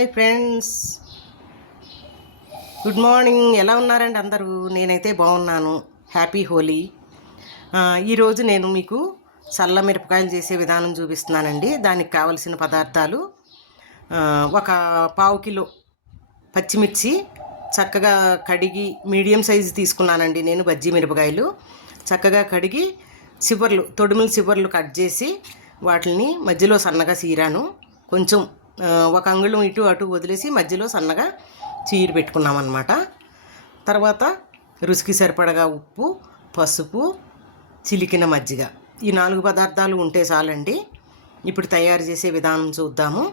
Hi friends. Good morning. ఎలా ఉన్నారండి అందరూ? నేనైతే బాగున్నాను. హ్యాపీ హోలీ. ఈరోజు నేను మీకు చల్ల మిరపకాయలు చేసే విధానం చూపిస్తున్నానండి. దానికి కావలసిన పదార్థాలు ఒక పావు కిలో పచ్చిమిర్చి చక్కగా కడిగి మీడియం సైజు తీసుకున్నానండి నేను బజ్జీ మిరపకాయలు. చక్కగా కడిగి చివర్లు తొడుముల చివర్లు కట్ చేసి వాటిని మధ్యలో సన్నగా సీరాను. కొంచెం ఒక అంగుళం ఇటు అటు వదిలేసి మధ్యలో సన్నగా చీర పెట్టుకున్నామన్నమాట. తర్వాత రుచికి సరిపడగా ఉప్పు పసుపు చిలికిన మజ్జిగ. ఈ నాలుగు పదార్థాలు ఉంటే చాలండి. ఇప్పుడు తయారు చేసే విధానం చూద్దాము.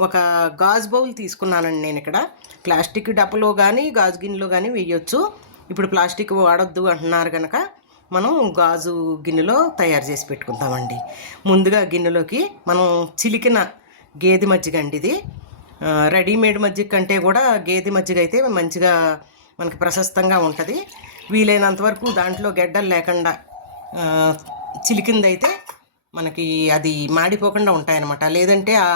ఒక గాజు బౌల్ తీసుకున్నానండి నేను ఇక్కడ. ప్లాస్టిక్ డబ్బలో కానీ గాజు గిన్నెలో కానీ వేయొచ్చు. ఇప్పుడు ప్లాస్టిక్ వాడొద్దు అంటున్నారు కనుక మనం గాజు గిన్నెలో తయారు చేసి పెట్టుకుందామండి ముందుగా గిన్నెలోకి మనం చిలికిన గేదె మజ్జిగ అండి ఇది. రెడీమేడ్ మజ్జిగ కంటే కూడా గేదె మజ్జిగ అయితే మంచిగా మనకి ప్రశస్తంగా ఉంటుంది. వీలైనంత వరకు దాంట్లో గెడ్డలు లేకుండా చిలికిందైతే మనకి అది మాడిపోకుండా ఉంటాయన్నమాట. లేదంటే ఆ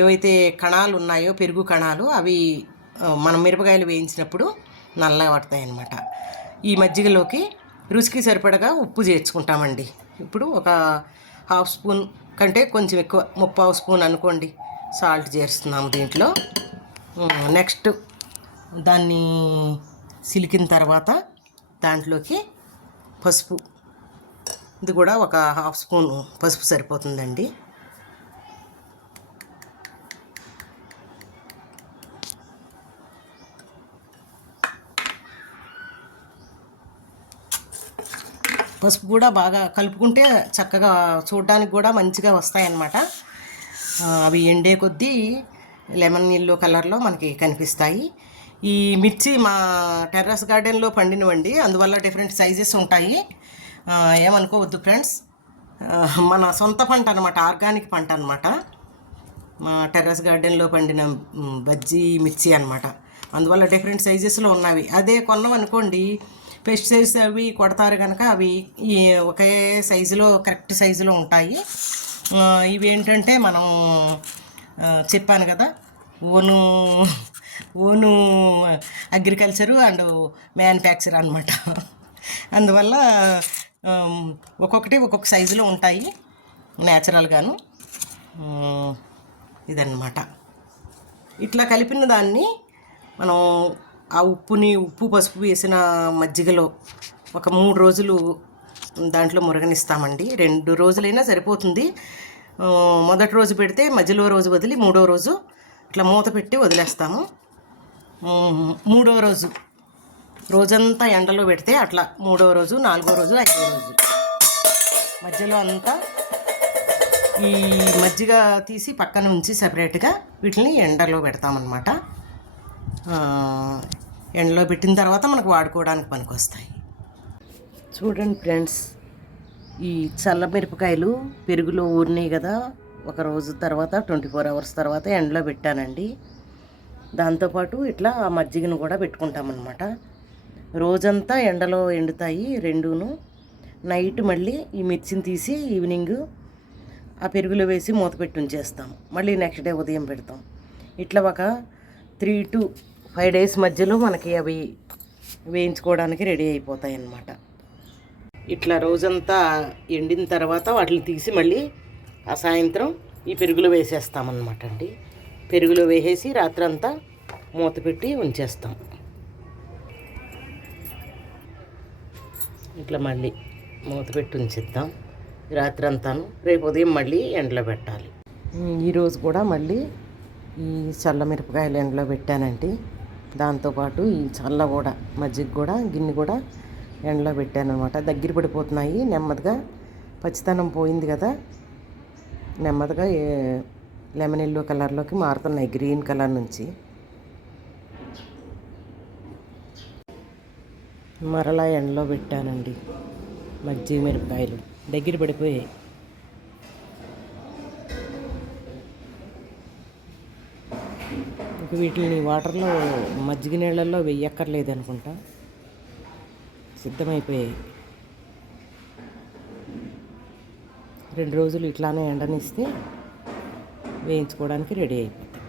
ఏవైతే కణాలు ఉన్నాయో పెరుగు కణాలు అవి మనం మిరపకాయలు వేయించినప్పుడు నల్లగా పడతాయి అన్నమాట ఈ మజ్జిగలోకి రుచికి సరిపడగా ఉప్పు చేర్చుకుంటామండి. ఇప్పుడు ఒక హాఫ్ స్పూన్ కంటే కొంచెం ఎక్కువ ముప్పావు స్పూన్ అనుకోండి. సాల్ట్ చేస్తున్నాము దీంట్లో. నెక్స్ట్ దాన్ని సిలికిన తర్వాత దాంట్లోకి పసుపు. ఇది కూడా ఒక హాఫ్ స్పూన్ పసుపు సరిపోతుందండి. పసుపు కూడా బాగా కలుపుకుంటే చక్కగా చూడడానికి కూడా మంచిగా వస్తాయన్నమాట. అవి ఎండే కొద్దీ లెమన్ ఎల్లో కలర్లో మనకి కనిపిస్తాయి. ఈ మిర్చి మా టెర్రస్ గార్డెన్లో పండినవండి. అందువల్ల డిఫరెంట్ సైజెస్ ఉంటాయి. ఏమనుకోవద్దు ఫ్రెండ్స్. మన సొంత పంట అనమాట ఆర్గానిక్ పంట అనమాట మా టెర్రస్ గార్డెన్లో పండిన బజ్జీ మిర్చి అనమాట అందువల్ల డిఫరెంట్ సైజెస్లో ఉన్నవి. అదే కొన్నాం అనుకోండి పెస్టిసైడ్స్ అవి కొడతారు కనుక అవి ఈ ఒకే సైజులో కరెక్ట్ సైజులో ఉంటాయి. ఇవి ఏంటంటే మనం చెప్పాను కదా on on agriculture and manufacture అనమాట అందువల్ల ఒక్కొక్కటి ఒక్కొక్క సైజులో ఉంటాయి న్యాచురల్గాను ఇదన్నమాట. ఇట్లా కలిపిన దాన్ని మనం ఆ ఉప్పుని ఉప్పు పసుపు వేసిన మజ్జిగలో ఒక మూడు రోజులు దాంట్లో మురగనిస్తామండి. రెండు రోజులైనా సరిపోతుంది. మొదటి రోజు పెడితే మధ్యలో రోజు వదిలి మూడో రోజు ఇట్లా మూత పెట్టి వదిలేస్తాము. మూడో రోజు రోజంతా ఎండలో పెడితే అట్లా మూడో రోజు నాలుగో రోజు ఐదో రోజు. మధ్యలో అంతా ఈ మజ్జిగ తీసి పక్కన ఉంచి సపరేట్గా వీటిని ఎండలో పెడతామన్నమాట. ఎండలో పెట్టిన తర్వాత మనకు వాడుకోవడానికి పనికొస్తాయి. చూడండి ఫ్రెండ్స్ ఈ చల్ల మిరపకాయలు పెరుగులో ఊరినాయి కదా ఒక రోజు తర్వాత ట్వంటీ ఫోర్ అవర్స్ తర్వాత ఎండలో పెట్టానండి. దాంతోపాటు ఇట్లా ఆ మజ్జిగను కూడా పెట్టుకుంటామన్నమాట. రోజంతా ఎండలో ఎండుతాయి రెండును. నైట్ మళ్ళీ ఈ మిర్చిని తీసి ఈవినింగ్ ఆ పెరుగులో వేసి మూత పెట్టి ఉంచేస్తాం. మళ్ళీ నెక్స్ట్ డే ఉదయం పెడతాం. ఇట్లా ఒక త్రీ టు ఫైవ్ డేస్ మధ్యలో మనకి అవి వేయించుకోవడానికి రెడీ అయిపోతాయి అన్నమాట ఇట్లా రోజంతా ఎండిన తర్వాత వాటిని తీసి మళ్ళీ ఆ సాయంత్రం ఈ పెరుగులో వేసేస్తామన్నమాట అండి. పెరుగులో వేసేసి రాత్రంతా మూత పెట్టి ఉంచేస్తాం. ఇట్లా మళ్ళీ మూత పెట్టి ఉంచిద్దాం. రాత్రంతాను రేపు ఉదయం మళ్ళీ ఎండలో పెట్టాలి. ఈరోజు కూడా మళ్ళీ ఈ చల్ల మిరపకాయలు ఎండలో పెట్టానండి. దాంతోపాటు ఈ చల్ల కూడా మజ్జిగ కూడా గిన్నె కూడా ఎండలో పెట్టాను అనమాట దగ్గర పడిపోతున్నాయి నెమ్మదిగా పచ్చితనం పోయింది కదా. నెమ్మదిగా లెమన్ ఎల్లో కలర్లోకి మారుతున్నాయి గ్రీన్ కలర్ నుంచి. మరలా ఎండలో పెట్టానండి మజ్జిగ మిరపకాయలు. దగ్గర పడిపోయాయి. వీటిని వాటర్లో మజ్జిగ నీళ్ళల్లో వెయ్యక్కర్లేదు అనుకుంటా. సిద్ధమైపోయాయి. రెండు రోజులు ఇట్లానే ఎండనిస్తే వేయించుకోవడానికి రెడీ అయిపోతాయి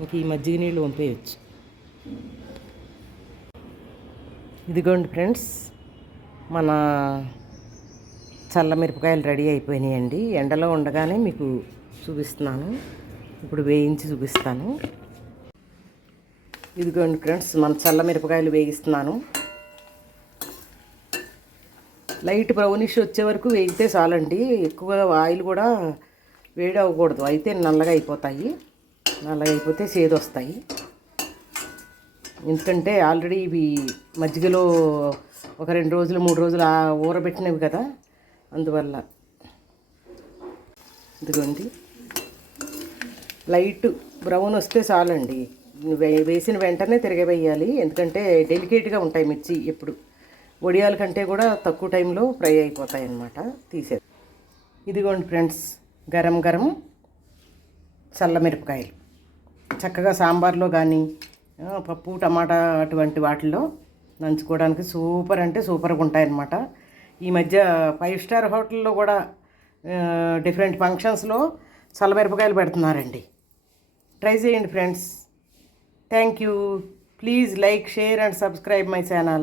ఇంక ఈ మజ్జిగ నీళ్ళు వంపేయచ్చు. ఇదిగోండి ఫ్రెండ్స్ మన చల్ల మిరపకాయలు రెడీ అయిపోయినాయండి. ఎండలో ఉండగానే మీకు చూపిస్తున్నాను. ఇప్పుడు వేయించి చూపిస్తాను. ఇదిగోండి ఫ్రెండ్స్ మన చల్ల మిరపకాయలు వేయిస్తున్నాను. లైట్ బ్రౌనిష్ వచ్చే వరకు వేగితే చాలండి. ఎక్కువగా ఆయిల్ కూడా వేడి అవ్వకూడదు. అయితే నల్లగా అయిపోతాయి. నల్లగా అయిపోతే చేదు వస్తాయి. ఎందుకంటే ఆల్రెడీ ఇవి మజ్జిగలో ఒక రెండు రోజులు మూడు రోజులు ఆ ఊరబెట్టినవి కదా. అందువల్ల ఇదిగోండి. లైట్ బ్రౌన్ వస్తే చాలండి. వే- వేసిన వెంటనే తిరగవేయాలి ఎందుకంటే డెలికేట్గా ఉంటాయి మిర్చి ఎప్పుడు. వడియాల కంటే కూడా తక్కువ టైంలో ఫ్రై అయిపోతాయి అన్నమాట తీసేది ఇదిగోండి ఫ్రెండ్స్ గరం గరం చల్ల మిరపకాయలు చక్కగా సాంబార్లో కానీ పప్పు టమాటా అటువంటి వాటిల్లో నంచుకోవడానికి సూపర్ అంటే సూపర్గా ఉంటాయన్నమాట. ఈ మధ్య ఫైవ్ స్టార్ హోటల్లో కూడా డిఫరెంట్ ఫంక్షన్స్లో చల్లమిరపకాయలు పెడుతున్నారండి. ట్రై చేయండి friends thank you please like share and subscribe my channel